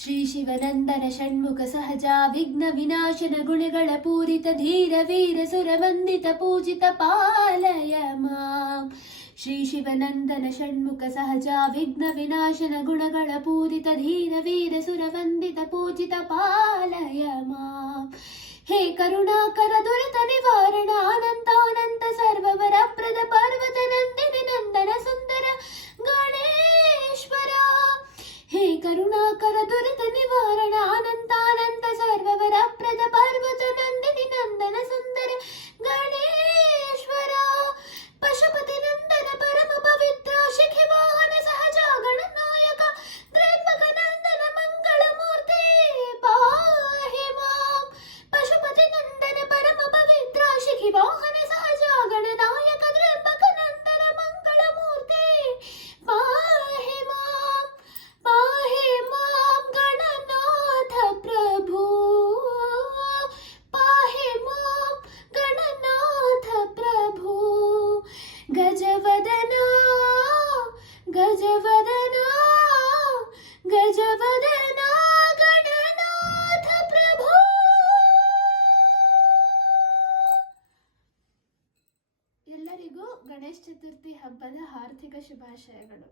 ಶ್ರೀ ಶಿವನಂದನ ಷಣ್ಮುಖ ಸಹಜ ವಿಘ್ನ ವಿನಾಶನ ಗುಣಗಳ ಪೂರಿತ ಧೀರ ವೀರ ಸುರವಂದಿತ ಪೂಜಿತ ಪಾಲಯ ಮಾಂ. ಶ್ರೀ ಶಿವನಂದನ ಷಣ್ಮುಖ ಸಹಜ ವಿಘ್ನ ವಿನಾಶನ ಗುಣಗಳ ಪೂರಿತ ಧೀರ ವೀರ ಸುರವಂದಿತ ಪೂಜಿತ ಪಾಲಯ ಮಾಂ. ಹೇ ಕರುಣಾಕರ ದುರಿತ ನಿವಾರಣ ಅನಂತಾನಂತ ಸರ್ವವರಪ್ರದ ಪರ್ವತ ನಂದಿನಿ ನಂದನ ಸುಂದರ ಗಣೇಶ್ವರ. ಹೇ ಕರುಣಾಕರ ದುರಿತ ನಿವಾರಣ ಅನಂತಾನಂತ ಸರ್ವವರಪ್ರದ ಪರ್ವತ ನಂದಿನಿ ನಂದನ ಸುಂದರ ಗಣೇಶ್ವರ. ಪಶುಪತಿ ನಂದನ ಪರಮ ಪವಿತ್ರ ಶಿಖಿ ವಾಹನ ಸಹಜ ಗಣನಾಯಕ ತ್ರ್ಯಂಬಕ ನಂದನ ಮಂಗಳ ಮೂರ್ತಿ ಪಾಹಿ ಮಾಂ. ಪಶುಪತಿ ನಂದನ ಪರಮ ಪವಿತ್ರ ಶಿಖಿ ವಾಹನ ಸಹಜ ಗಣನಾಯಕ ತ್ರ್ಯಂಬಕ ನಂದನ ಮಂಗಳ ಮೂರ್ತಿ ಪಾಹಿ ಮಾಂ. ಪಾಹಿ ಮಾಂ ಗಣನಾಥ ಪ್ರಭು. ಪಾಹಿ ಮಾಂ ಗಣನಾಥ ಪ್ರಭು. ಗಜವದನ ಗಜವದನ ಗಜವದನ ಗಣನಾಥ ಪ್ರಭು. ಎಲ್ಲರಿಗೂ ಗಣೇಶ ಚತುರ್ಥಿ ಹಬ್ಬದ ಹಾರ್ದಿಕ ಶುಭಾಶಯಗಳು.